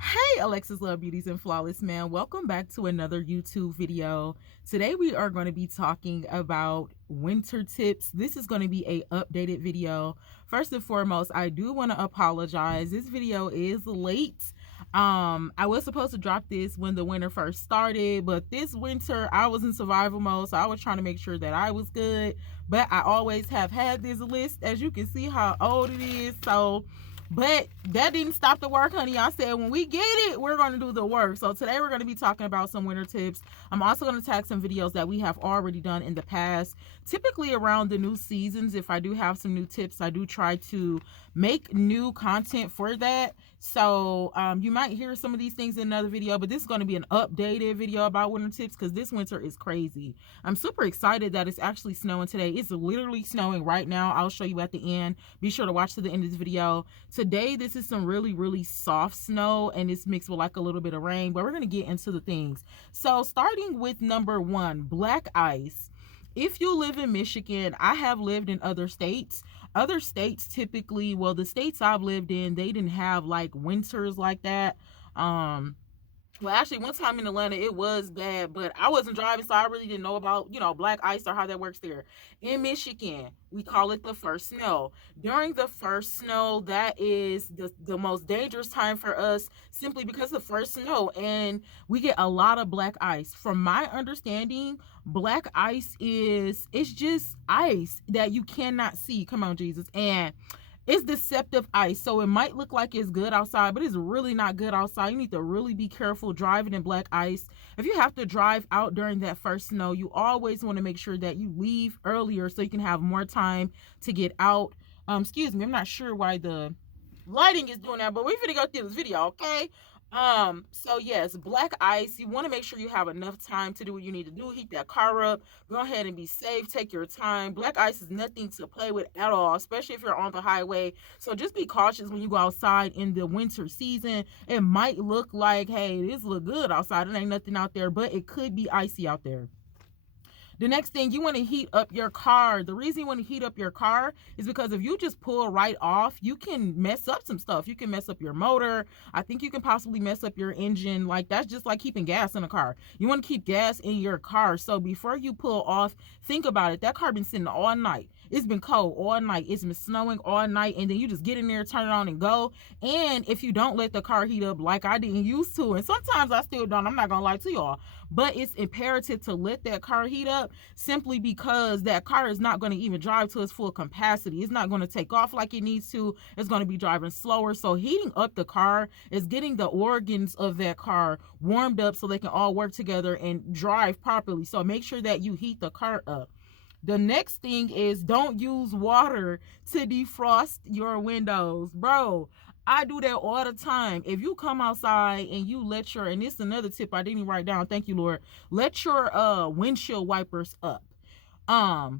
Hey Alexis Love Beauties and Flawless Man, welcome back to another YouTube video. Today we are going to be talking about winter tips. This is going to be a updated video. First and foremost, I do want to apologize. This video is late. I was supposed to drop this when the winter first started, but this winter I was in survival mode, so I was trying to make sure that I was good. But I always have had this list, as you can see how old it is. But that didn't stop the work, honey. I said when we get it, we're going to do the work. So today we're going to be talking about some winter tips. I'm also going to tag some videos that we have already done in the past. Typically around the new seasons, if I do have some new tips, I do try to make new content for that. So you might hear some of these things in another video, but this is going to be an updated video about winter tips because this winter is crazy. I'm super excited that it's actually snowing today. It's literally snowing right now. I'll show you at the end. Be sure to watch to the end of this video. Today, this is some really soft snow, and it's mixed with like a little bit of rain, but we're going to get into the things. So starting with number one, black ice. If you live in Michigan, I have lived in other states. Other states typically, well, the states I've lived in, they didn't have like winters like that. Well, actually, one time in Atlanta, it was bad, but I wasn't driving, so I really didn't know about, black ice or how that works there. In Michigan, we call it the first snow. During the first snow, that is the most dangerous time for us simply because the first snow, and we get a lot of black ice. From my understanding, black ice it's just ice that you cannot see. Come on, Jesus. And it's deceptive ice, so it might look like it's good outside, but it's really not good outside. You need to really be careful driving in black ice. If you have to drive out during that first snow, you always want to make sure that you leave earlier so you can have more time to get out. Excuse me, I'm not sure why the lighting is doing that, but we're gonna go through this video, okay? So yes, black ice, you want to make sure you have enough time to do what you need to do. Heat that car up, go ahead and be safe, take your time. Black ice is nothing to play with at all, especially if you're on the highway. So just be cautious when you go outside in the winter season. It might look like, hey, this look good outside, it ain't nothing out there, but it could be icy out there. The next thing, you want to heat up your car. The reason you want to heat up your car is because if you just pull right off, you can mess up some stuff. You can mess up your motor. I think you can possibly mess up your engine. Like, that's just like keeping gas in a car. You want to keep gas in your car. So before you pull off, think about it. That car been sitting all night. It's been cold all night. It's been snowing all night. And then you just get in there, turn it on and go. And if you don't let the car heat up like I didn't used to, and sometimes I still don't, I'm not going to lie to y'all, but it's imperative to let that car heat up simply because that car is not going to even drive to its full capacity. It's not going to take off like it needs to. It's going to be driving slower. So heating up the car is getting the organs of that car warmed up so they can all work together and drive properly. So make sure that you heat the car up. The next thing is, don't use water to defrost your windows. Bro, I do that all the time. If you come outside and you let your, and this is another tip I didn't write down, thank you, Lord, let your windshield wipers up.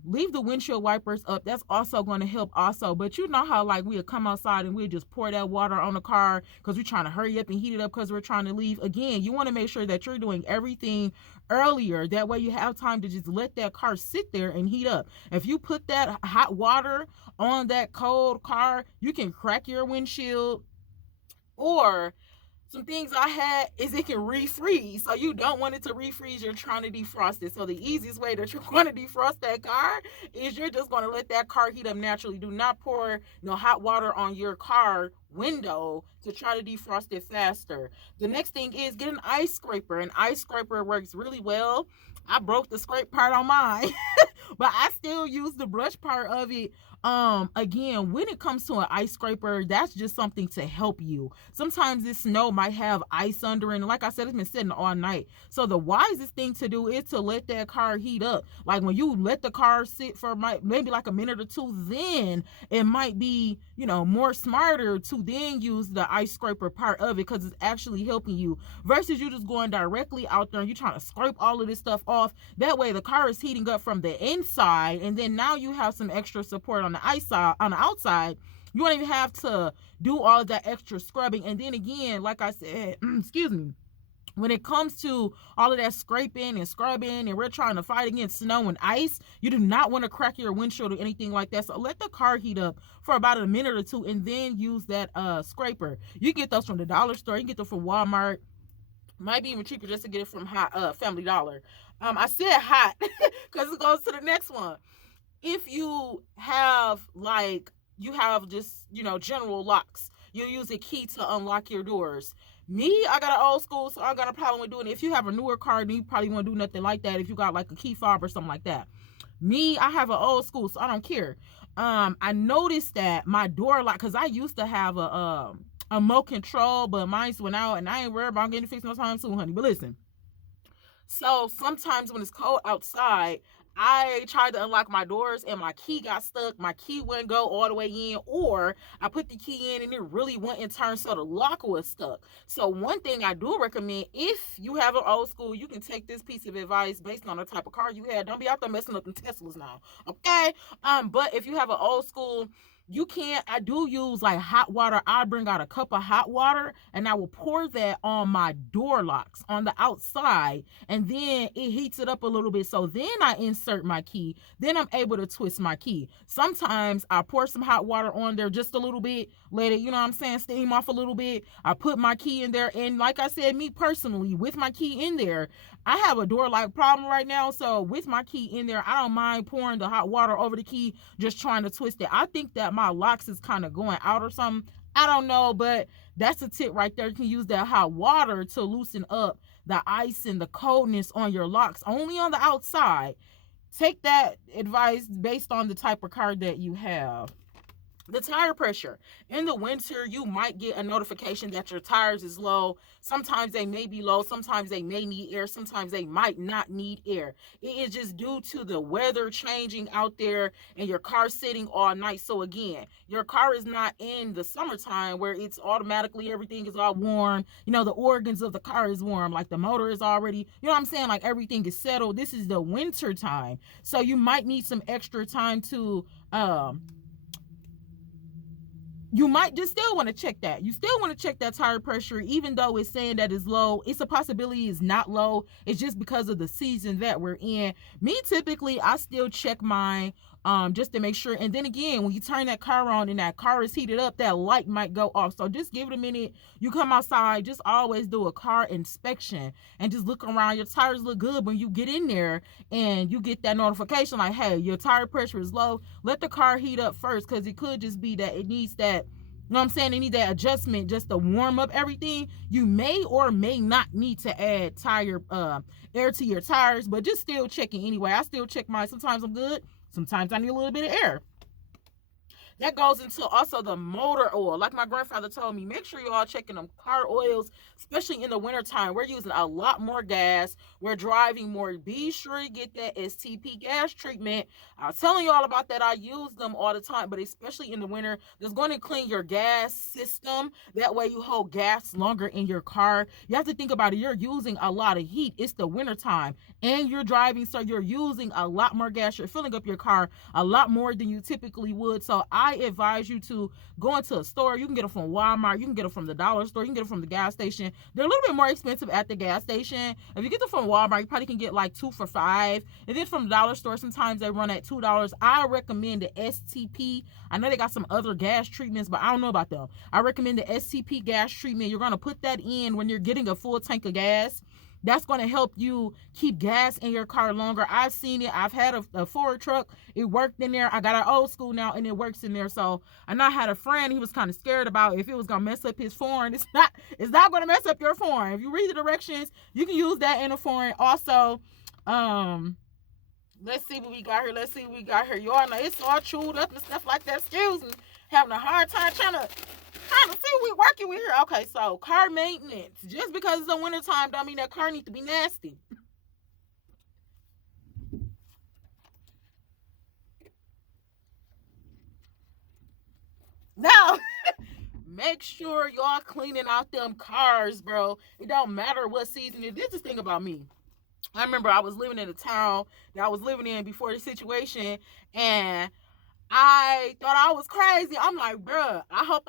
Leave the windshield wipers up. That's also going to help also. But you know how like we'll come outside and we'll just pour that water on the car because we're trying to hurry up and heat it up because we're trying to leave. Again, you want to make sure that you're doing everything earlier. That way you have time to just let that car sit there and heat up. If you put that hot water on that cold car, you can crack your windshield. Or some things I had is it can refreeze. So you don't want it to refreeze. You're trying to defrost it. So the easiest way that you're going to defrost that car is you're just going to let that car heat up naturally. Do not pour no hot water on your car window to try to defrost it faster. The next thing is get an ice scraper. An ice scraper works really well. I broke the scrape part on mine, but I still use the brush part of it. Again, when it comes to an ice scraper, that's just something to help you. Sometimes this snow might have ice under it, and like I said, it's been sitting all night. So the wisest thing to do is to let that car heat up. Like when you let the car sit for maybe like a minute or two, then it might be, more smarter to then use the ice scraper part of it because it's actually helping you versus you just going directly out there and you trying to scrape all of this stuff off. That way the car is heating up from the inside, and then now you have some extra support on the outside. You won't even have to do all of that extra scrubbing. And then again, like I said, excuse me, When it comes to all of that scraping and scrubbing, and we're trying to fight against snow and ice, you do not want to crack your windshield or anything like that. So let the car heat up for about a minute or two, and then use that scraper. You get those from the dollar store, you can get them from Walmart. Might be even cheaper just to get it from Family Dollar. I said hot because it goes to the next one. If you have like, you have just, general locks, you use a key to unlock your doors. Me, I got an old school, so I got a problem with doing it. If you have a newer car, then you probably won't do nothing like that if you got like a key fob or something like that. Me, I have an old school, so I don't care. I noticed that my door lock, because I used to have a remote control, but mine's went out, and I ain't worried about getting it fixed no time soon, honey. But listen, so sometimes when it's cold outside, I tried to unlock my doors and my key got stuck. My key wouldn't go all the way in, or I put the key in and it really wouldn't turn, so the lock was stuck. So one thing I do recommend, if you have an old school, you can take this piece of advice based on the type of car you had. Don't be out there messing up the Teslas now, okay? But if you have an old school, you can't, I do use like hot water. I bring out a cup of hot water and I will pour that on my door locks on the outside, and then it heats it up a little bit. So then I insert my key, then I'm able to twist my key. Sometimes I pour some hot water on there just a little bit, let it, steam off a little bit. I put my key in there, and like I said, me personally, with my key in there, I have a door lock problem right now. So with my key in there, I don't mind pouring the hot water over the key, just trying to twist it. I think that my locks is kind of going out or something. I don't know, but that's a tip right there. You can use that hot water to loosen up the ice and the coldness on your locks, only on the outside. Take that advice based on the type of car that you have. The tire pressure. In the winter, you might get a notification that your tires is low. Sometimes they may be low, sometimes they may need air, sometimes they might not need air. It is just due to the weather changing out there and your car sitting all night. So again, your car is not in the summertime where it's automatically everything is all warm. The organs of the car is warm, like the motor is already, what I'm saying, like everything is settled. This is the winter time. So you might need some extra time to you might just still want to check that. You still want to check that tire pressure, even though it's saying that it's low. It's a possibility it's not low. It's just because of the season that we're in. Me, typically, I still check mine just to make sure. And then again, when you turn that car on and that car is heated up, that light might go off. So just give it a minute. You come outside, just always do a car inspection and just look around. Your tires look good when you get in there and you get that notification like, hey, your tire pressure is low. Let the car heat up first, because it could just be that it needs that, what I'm saying, they need that adjustment just to warm up everything. You may or may not need to add tire air to your tires, but just still checking anyway. I still check mine. Sometimes I'm good, sometimes I need a little bit of air. That goes into also the motor oil. Like my grandfather told me, make sure you're all checking them car oils, especially in the wintertime. We're using a lot more gas. We're driving more. Be sure you get that STP gas treatment. I'm telling you all about that. I use them all the time, but especially in the winter, that's going to clean your gas system. That way you hold gas longer in your car. You have to think about it. You're using a lot of heat. It's the wintertime and you're driving, so you're using a lot more gas. You're filling up your car a lot more than you typically would. So I advise you to go into a store. You can get them from Walmart. You can get them from the dollar store. You can get them from the gas station. They're a little bit more expensive at the gas station. If you get them from Walmart, you probably can get like 2 for $5. And then from the dollar store, sometimes they run at $2. I recommend the STP. I know they got some other gas treatments, but I don't know about them. I recommend the STP gas treatment. You're going to put that in when you're getting a full tank of gas. That's going to help you keep gas in your car longer. I've seen it. I've had a Ford truck. It worked in there. I got an old school now, and it works in there. So I know I had a friend. He was kind of scared about if it was going to mess up his foreign. It's not going to mess up your foreign. If you read the directions, you can use that in a foreign. Also, let's see what we got here. Y'all know it's all chewed up and stuff like that. Excuse me. Having a hard time trying to see what we working with here. Okay, so car maintenance. Just because it's the winter time don't mean that car needs to be nasty. No. Make sure y'all cleaning out them cars, bro. It don't matter what season it is. This is the thing about me. I remember I was living in a town that I was living in before the situation, and I thought I was crazy. I'm like, bruh, I hope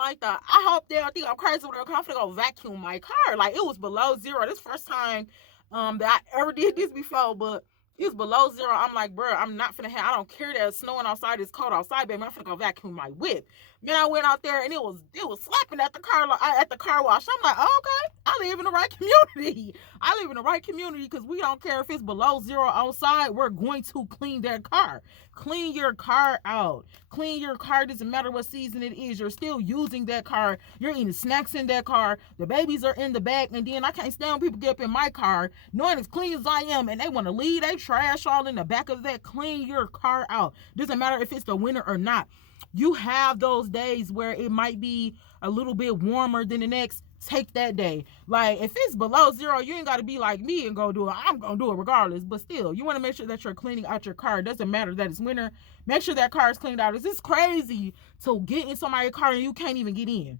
they don't think I'm crazy when I'm gonna go vacuum my car. Like, it was below zero. This first time that I ever did this before, but it was below zero. I'm like, bruh, I'm not finna have, I don't care that it's snowing outside, it's cold outside, baby. I'm finna go vacuum my whip. Then I went out there and it was slapping at the car wash. I'm like, oh, okay, I live in the right community. I live in the right community because we don't care if it's below zero outside. We're going to clean that car. Clean your car out. Clean your car. Doesn't matter what season it is. You're still using that car. You're eating snacks in that car. The babies are in the back. And then I can't stand when people get up in my car knowing as clean as I am and they want to leave their trash all in the back of that. Clean your car out. Doesn't matter if it's the winter or not. You have those days where it might be a little bit warmer than the next. Take that day. Like, if it's below zero, you ain't got to be like me and go do it. I'm going to do it regardless. But still, you want to make sure that you're cleaning out your car. It doesn't matter that it's winter. Make sure that car is cleaned out. It's just crazy to get in somebody's car and you can't even get in.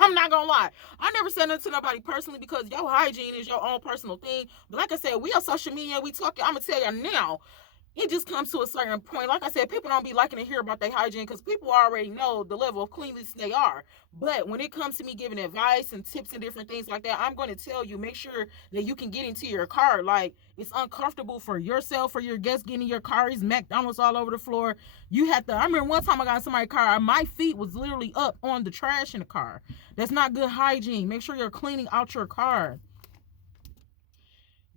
I'm not gonna lie. I never said nothing to nobody personally because your hygiene is your own personal thing. But like I said, we on social media, we talking. I'm gonna tell you now, it just comes to a certain point. Like I said, people don't be liking to hear about their hygiene because people already know the level of cleanliness they are. But when it comes to me giving advice and tips and different things like that, I'm going to tell you, make sure that you can get into your car. Like, it's uncomfortable for yourself, for your guests getting in your car. It's McDonald's all over the floor. You have to, I remember one time I got in somebody's car, my feet was literally up on the trash in the car. That's not good hygiene. Make sure you're cleaning out your car.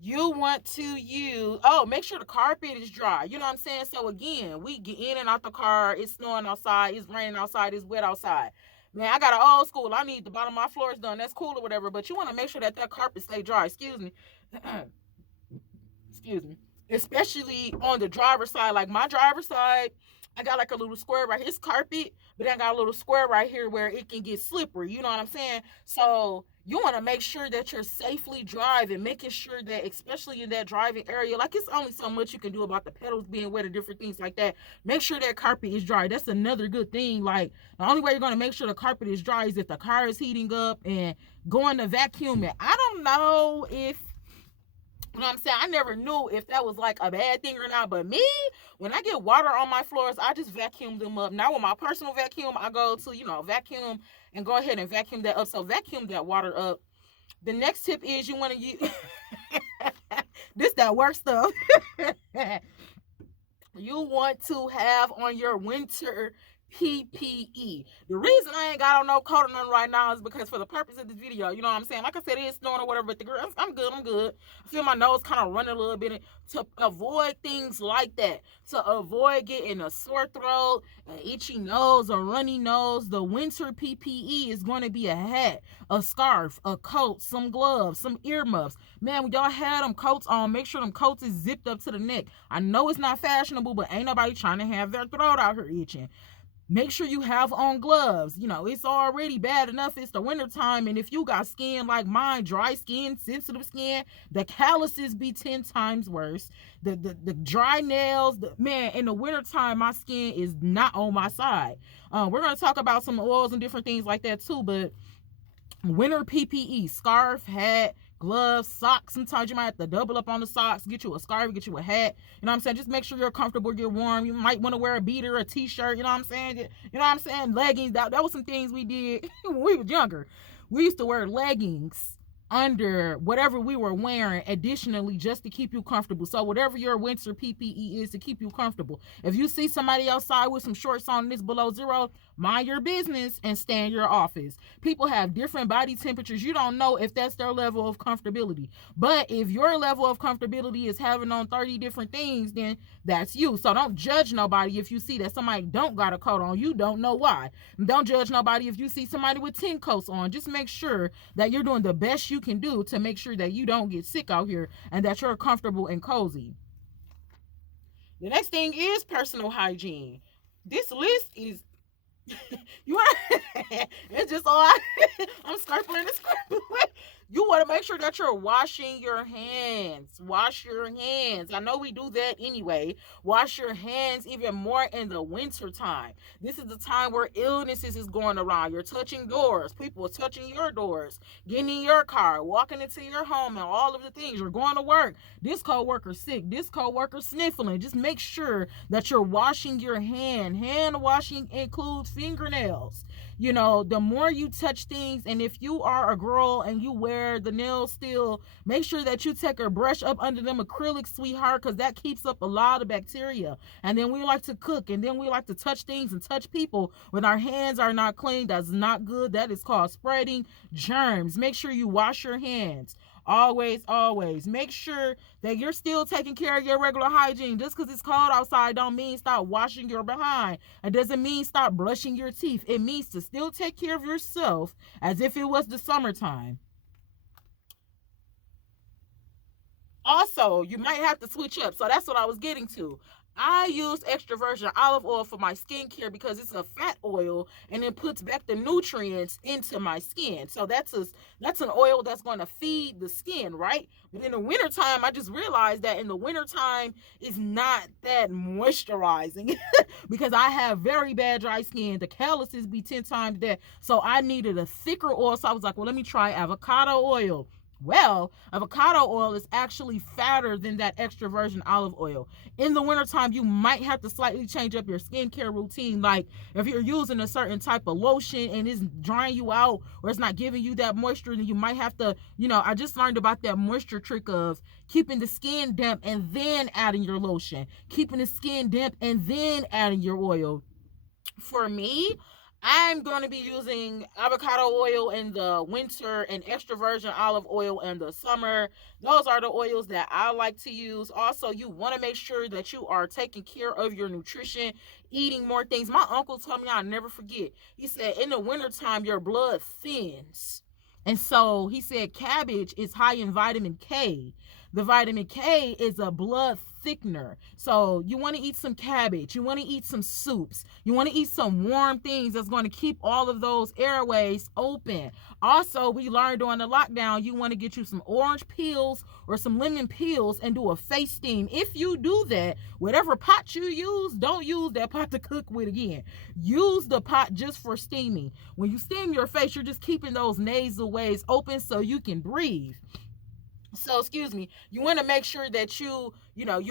You want to use, oh, make sure the carpet is dry. You know what I'm saying? So again, we get in and out the car. It's snowing outside, it's raining outside, it's wet outside. Man, I got an old school. I need the bottom of my floors done. That's cool or whatever. But you want to make sure that that carpet stay dry. Excuse me. Excuse me. Especially on the driver's side, like my driver's side, I got like a little square right here. It's carpet, but I got a little square right here where it can get slippery. You know what I'm saying? So you want to make sure that you're safely driving, making sure that, especially in that driving area, like, it's only so much you can do about the pedals being wet or different things like that. Make sure that carpet is dry. That's another good thing. Like, the only way you're going to make sure the carpet is dry is if the car is heating up and going to vacuum it. I don't know if, you know what I'm saying? I never knew if that was like a bad thing or not. But me, when I get water on my floors, I just vacuum them up. Now with my personal vacuum, I go to, vacuum and go ahead and vacuum that up. So vacuum that water up. The next tip is you want to use this that work stuff. You want to have on your winter PPE. The reason I ain't got on no coat or nothing right now is because for the purpose of this video, you know what I'm saying? Like I said, it is snowing or whatever, but the girl, I'm good, I'm good. I feel my nose kind of running a little bit to avoid things like that. To avoid getting a sore throat, an itchy nose, a runny nose, the winter PPE is going to be a hat, a scarf, a coat, some gloves, some earmuffs. Man, when y'all had them coats on, make sure them coats is zipped up to the neck. I know it's not fashionable, but ain't nobody trying to have their throat out here itching. Make sure you have on gloves. You know, it's already bad enough. It's the winter time. And if you got skin like mine, dry skin, sensitive skin, the calluses be 10 times worse. The dry nails, man, in the winter time, my skin is not on my side. We're going to talk about some oils and different things like that too. But winter PPE, scarf, hat, gloves, socks. Sometimes you might have to double up on the socks, get you a scarf, get you a hat. You know what I'm saying? Just make sure you're comfortable, you're warm. You might want to wear a beater, a t-shirt, you know what I'm saying? You know what I'm saying? Leggings. That was some things we did when we was younger. We used to wear leggings under whatever we were wearing additionally just to keep you comfortable. So whatever your winter PPE is to keep you comfortable. If you see somebody outside with some shorts on and it's below zero, mind your business and stay in your office. People have different body temperatures. You don't know if that's their level of comfortability. But if your level of comfortability is having on 30 different things, then that's you. So don't judge nobody if you see that somebody don't got a coat on. You don't know why. Don't judge nobody if you see somebody with 10 coats on. Just make sure that you're doing the best you can do to make sure that you don't get sick out here and that you're comfortable and cozy. The next thing is personal hygiene. This list is you want it's just all I'm scribbling and scribbling. You want to make sure that you're washing your hands. Wash your hands. I know we do that anyway. Wash your hands even more in the winter time. This is the time where illnesses is going around. You're touching doors. People are touching your doors, getting in your car, walking into your home, and all of the things. You're going to work. This coworker sick. This coworker sniffling. Just make sure that you're washing your hand. Hand washing includes fingernails. You know, the more you touch things, and if you are a girl and you wear the nails still, make sure that you take a brush up under them acrylics, sweetheart, because that keeps up a lot of bacteria. And then we like to cook, and then we like to touch things and touch people when our hands are not clean. That's not good. That is called spreading germs. Make sure you wash your hands. Always, always. Make sure that you're still taking care of your regular hygiene. Just because it's cold outside don't mean stop washing your behind. It doesn't mean stop brushing your teeth. It means to still take care of yourself as if it was the summertime. Also, you might have to switch up. So that's what I was getting to. I use extra virgin olive oil for my skincare because it's a fat oil and it puts back the nutrients into my skin. So that's an oil that's going to feed the skin, right? But in the wintertime, I just realized that in the wintertime it's not that moisturizing because I have very bad dry skin. The calluses be 10 times that. So I needed a thicker oil. So I was like, well, let me try avocado oil. Well, avocado oil is actually fatter than that extra virgin olive oil. In the wintertime, you might have to slightly change up your skincare routine. Like if you're using a certain type of lotion and it's drying you out or it's not giving you that moisture, then you might have to, I just learned about that moisture trick of keeping the skin damp and then adding your lotion, keeping the skin damp and then adding your oil. For me, I'm going to be using avocado oil in the winter and extra virgin olive oil in the summer. Those are the oils that I like to use. Also, you want to make sure that you are taking care of your nutrition, eating more things. My uncle told me, I'll never forget. He said, in the wintertime, your blood thins. And so he said cabbage is high in vitamin K. The vitamin K is a blood thickener. So you want to eat some cabbage. You want to eat some soups. You want to eat some warm things that's going to keep all of those airways open. Also, we learned during the lockdown, you want to get you some orange peels or some lemon peels and do a face steam. If you do that, whatever pot you use, don't use that pot to cook with again. Use the pot just for steaming. When you steam your face, you're just keeping those nasal ways open so you can breathe. So excuse me, you want to make sure that you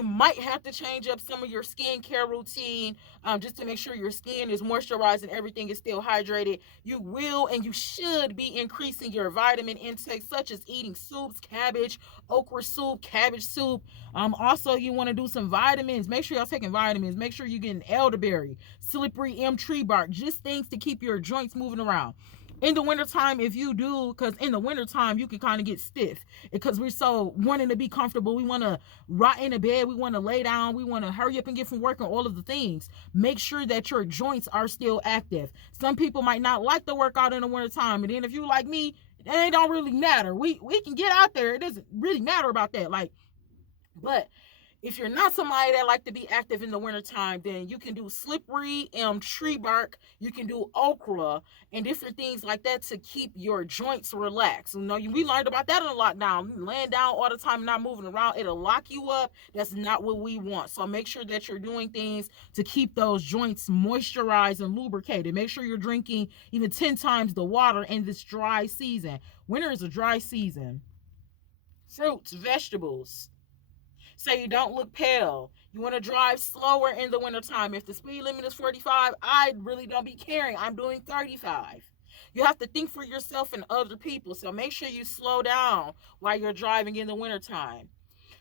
might have to change up some of your skincare routine, just to make sure your skin is moisturized and everything is still hydrated. You will and you should be increasing your vitamin intake, such as eating soups, cabbage, okra soup, cabbage soup. Also, you want to do some vitamins. Make sure y'all taking vitamins. Make sure you're getting elderberry, slippery tree bark, just things to keep your joints moving around. In the wintertime, if you do, because in the wintertime you can kind of get stiff because we're so wanting to be comfortable. We want to rot in a bed, we want to lay down, we want to hurry up and get from work and all of the things. Make sure that your joints are still active. Some people might not like to work out in the wintertime, and then if you like me, it don't really matter. We can get out there. It doesn't really matter about that. But if you're not somebody that like to be active in the wintertime, then you can do slippery tree bark, you can do okra and different things like that to keep your joints relaxed. We learned about that in the lockdown. Laying down all the time, not moving around, it'll lock you up. That's not what we want. So make sure that you're doing things to keep those joints moisturized and lubricated. Make sure you're drinking even 10 times the water in this dry season. Winter is a dry season. Fruits, vegetables, so you don't look pale. You want to drive slower in the wintertime. If the speed limit is 45, I really don't be caring. I'm doing 35. You have to think for yourself and other people. So make sure you slow down while you're driving in the wintertime.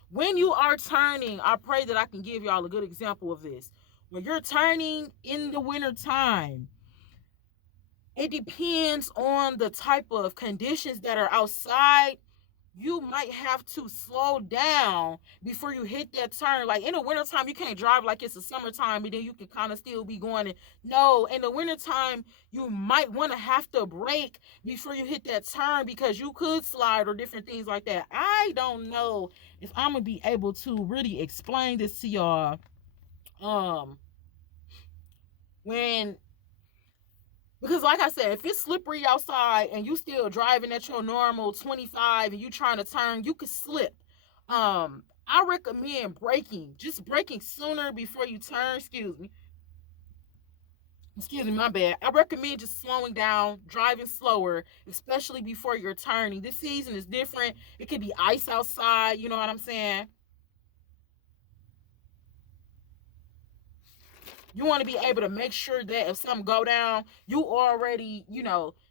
When you are turning, I pray that I can give y'all a good example of this. When you're turning in the wintertime, it depends on the type of conditions that are outside. You might have to slow down before you hit that turn. Like in the wintertime, you can't drive like it's the summertime, and then you can kind of still be going. No, in the wintertime, you might want to have to brake before you hit that turn because you could slide or different things like that. I don't know if I'm going to be able to really explain this to y'all. Um, when Because like I said, if it's slippery outside and you still driving at your normal 25 and you trying to turn, you could slip. I recommend braking, just braking sooner before you turn. Excuse me, my bad. I recommend just slowing down, driving slower, especially before you're turning. This season is different. It could be ice outside, you know what I'm saying? You want to be able to make sure that if something go down, you already,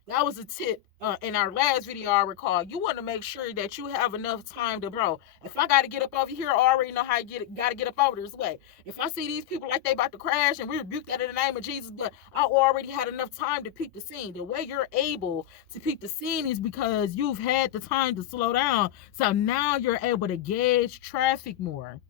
that was a tip in our last video, I recall. You want to make sure that you have enough time to, bro, if I got to get up over here, I already know how I got to get up over this way. If I see these people like they about to crash, and we rebuke that in the name of Jesus, but I already had enough time to peek the scene. The way you're able to peek the scene is because you've had the time to slow down. So now you're able to gauge traffic more.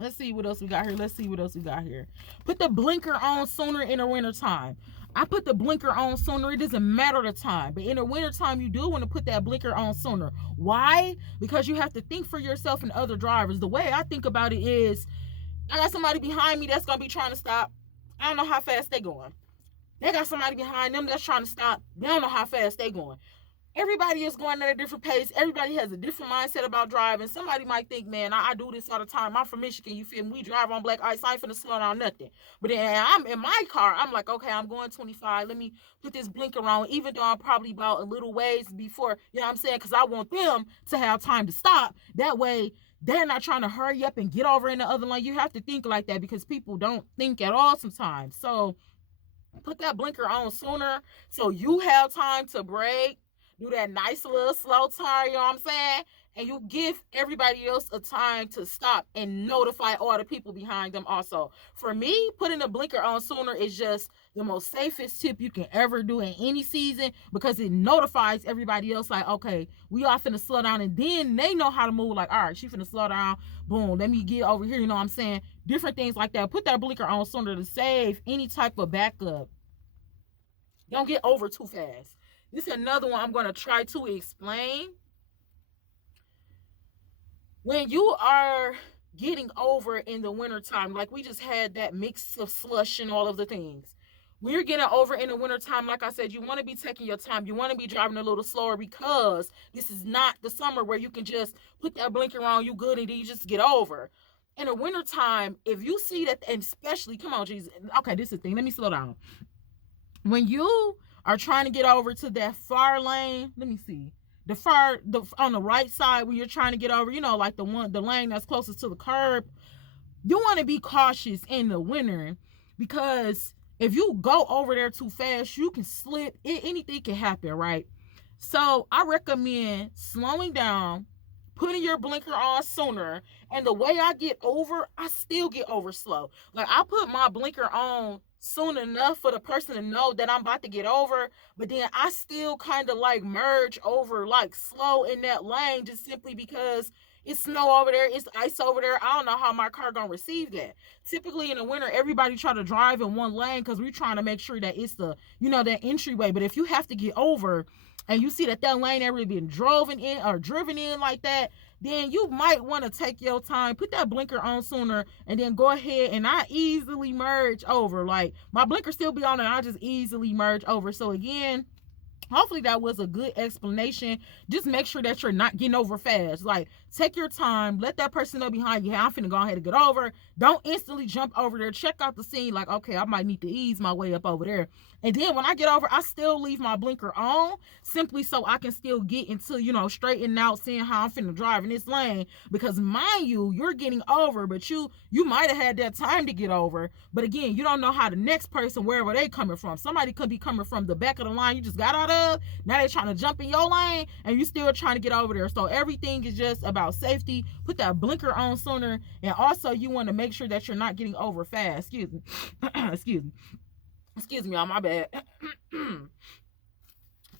Let's see what else we got here. Put the blinker on sooner in the winter time. I put the blinker on sooner. It doesn't matter the time. But in the winter time, you do want to put that blinker on sooner. Why? Because you have to think for yourself and other drivers. The way I think about it is, I got somebody behind me that's going to be trying to stop. I don't know how fast they going. They got somebody behind them that's trying to stop. They don't know how fast they going. Everybody is going at a different pace. Everybody has a different mindset about driving. Somebody might think, man, I do this all the time. I'm from Michigan, you feel me? We drive on black ice. I ain't finna slow down nothing. But then I'm in my car. I'm like, okay, I'm going 25. Let me put this blinker on, even though I'm probably about a little ways before, you know what I'm saying? Because I want them to have time to stop. That way, they're not trying to hurry up and get over in the other lane. You have to think like that because people don't think at all sometimes. So put that blinker on sooner so you have time to brake, do that nice little slow turn, you know what I'm saying? And you give everybody else a time to stop and notify all the people behind them also. For me, putting the blinker on sooner is just the most safest tip you can ever do in any season because it notifies everybody else like, okay, we all finna slow down, and then they know how to move like, all right, she finna slow down, boom, let me get over here, you know what I'm saying? Different things like that. Put that blinker on sooner to save any type of backup. Don't get over too fast. This is another one I'm going to try to explain. When you are getting over in the wintertime, like we just had that mix of slush and all of the things. When you're getting over in the wintertime, like I said, you want to be taking your time. You want to be driving a little slower because this is not the summer where you can just put that blinker on, you good, and then you just get over. In the wintertime, if you see that, and especially, come on, Jesus. Okay, this is the thing. Let me slow down. When you are trying to get over to that far lane, let me see, the on the right side when you're trying to get over, like the lane that's closest to the curb, you want to be cautious in the winter because if you go over there too fast, you can slip. Anything can happen, right? So I recommend slowing down, putting your blinker on sooner. And the way I get over, I still get over slow. Like I put my blinker on soon enough for the person to know that I'm about to get over, but then I still kind of like merge over like slow in that lane just simply because it's snow over there, it's ice over there. I don't know how my car gonna receive that. Typically in the winter, everybody try to drive in one lane because we're trying to make sure that it's the, that entryway. But if you have to get over and you see that lane ain't really been driven in like that, then you might want to take your time, put that blinker on sooner, and then go ahead and I easily merge over. Like my blinker still be on and I just easily merge over. So again, hopefully that was a good explanation. Just make sure that you're not getting over fast. Like take your time, let that person know behind you, hey, I'm finna go ahead and get over. Don't instantly jump over there. Check out the scene like, okay, I might need to ease my way up over there. And then when I get over, I still leave my blinker on simply so I can still get into, straighten out, seeing how I'm finna drive in this lane. Because mind you, you're getting over, but you might have had that time to get over. But again, you don't know how the next person, wherever they coming from. Somebody could be coming from the back of the line you just got out of. Now they're trying to jump in your lane and you still trying to get over there. So everything is just about safety. Put that blinker on sooner. And also you want to make sure that you're not getting over fast. Excuse me. Excuse me, y'all, my bad.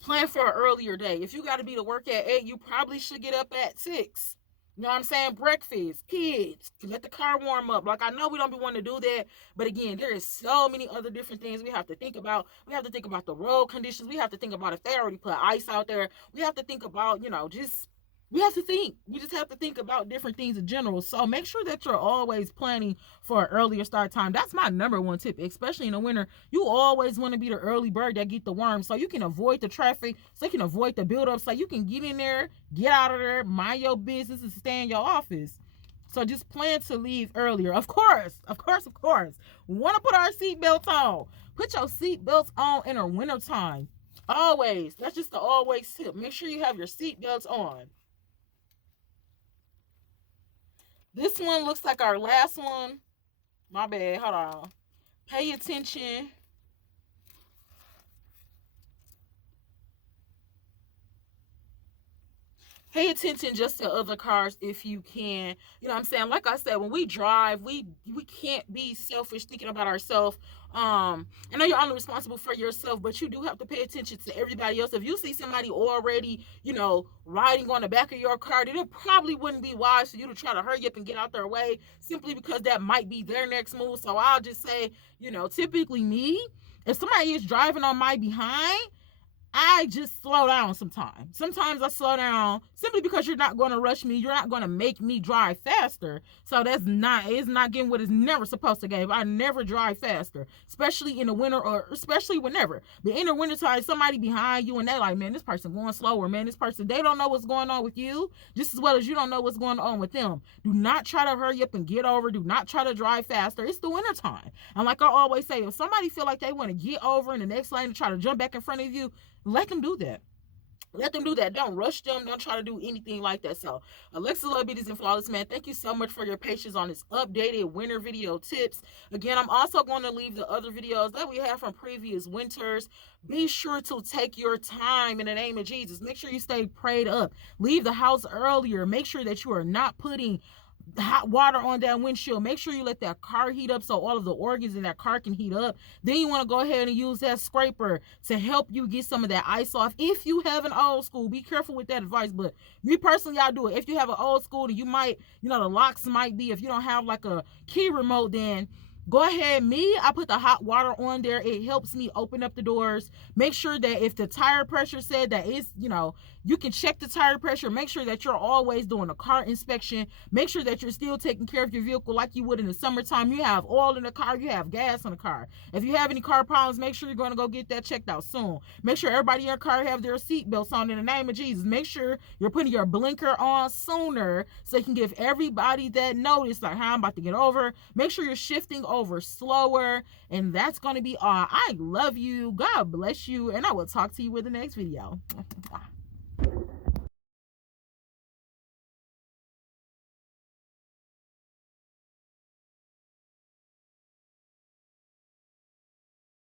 Plan for an earlier day. If you got to be to work at 8, you probably should get up at 6. You know what I'm saying? Breakfast, kids, let the car warm up. Like, I know we don't be wanting to do that, but again, there is so many other different things we have to think about. We have to think about the road conditions. We have to think about if they already put ice out there. We have to think about, just We have to think. We just have to think about different things in general. So make sure that you're always planning for an earlier start time. That's my number one tip, especially in the winter. You always want to be the early bird that get the worm, so you can avoid the traffic, so you can avoid the buildup, so you can get in there, get out of there, mind your business, and stay in your office. So just plan to leave earlier. Of course, of course, of course. We want to put our seatbelts on. Put your seatbelts on in the winter time. Always. That's just the always tip. Make sure you have your seatbelts on. This one looks like our last one. My bad. Hold on. Pay attention. Pay attention just to other cars if you can. You know what I'm saying? Like I said, when we drive, we can't be selfish thinking about ourselves. I know you're only responsible for yourself, but you do have to pay attention to everybody else. If you see somebody already, riding on the back of your car, then it probably wouldn't be wise for you to try to hurry up and get out their way simply because that might be their next move. So I'll just say, typically me, if somebody is driving on my behind, I just slow down sometimes. Sometimes I slow down simply because you're not going to rush me. You're not going to make me drive faster. So it's not getting what it's never supposed to give. I never drive faster, especially in the winter or especially whenever. But in the wintertime, somebody behind you and they're like, man, this person going slower, man. This person, they don't know what's going on with you just as well as you don't know what's going on with them. Do not try to hurry up and get over. Do not try to drive faster. It's the wintertime. And like I always say, if somebody feel like they want to get over in the next lane and try to jump back in front of you, let them do that. Let them do that. Don't rush them. Don't try to do anything like that. So, Alexa Love Beauties and Flawless, man, thank you so much for your patience on this updated winter video tips. Again, I'm also going to leave the other videos that we have from previous winters. Be sure to take your time in the name of Jesus. Make sure you stay prayed up. Leave the house earlier. Make sure that you are not putting hot water on that windshield. Make sure you let that car heat up so all of the organs in that car can heat up. Then you want to go ahead and use that scraper to help you get some of that ice off. If you have an old school, be careful with that advice. But me personally, I do it. If you have an old school, you might, the locks might be, if you don't have like a key remote, then go ahead. I put the hot water on there. It helps me open up the doors. Make sure that if the tire pressure said that it's, you can check the tire pressure. Make sure that you're always doing a car inspection. Make sure that you're still taking care of your vehicle like you would in the summertime. You have oil in the car. You have gas in the car. If you have any car problems, make sure you're going to go get that checked out soon. Make sure everybody in your car have their seatbelts on in the name of Jesus. Make sure you're putting your blinker on sooner so you can give everybody that notice, like, how I'm about to get over. Make sure you're shifting over slower. And that's going to be all. I love you. God bless you. And I will talk to you with the next video.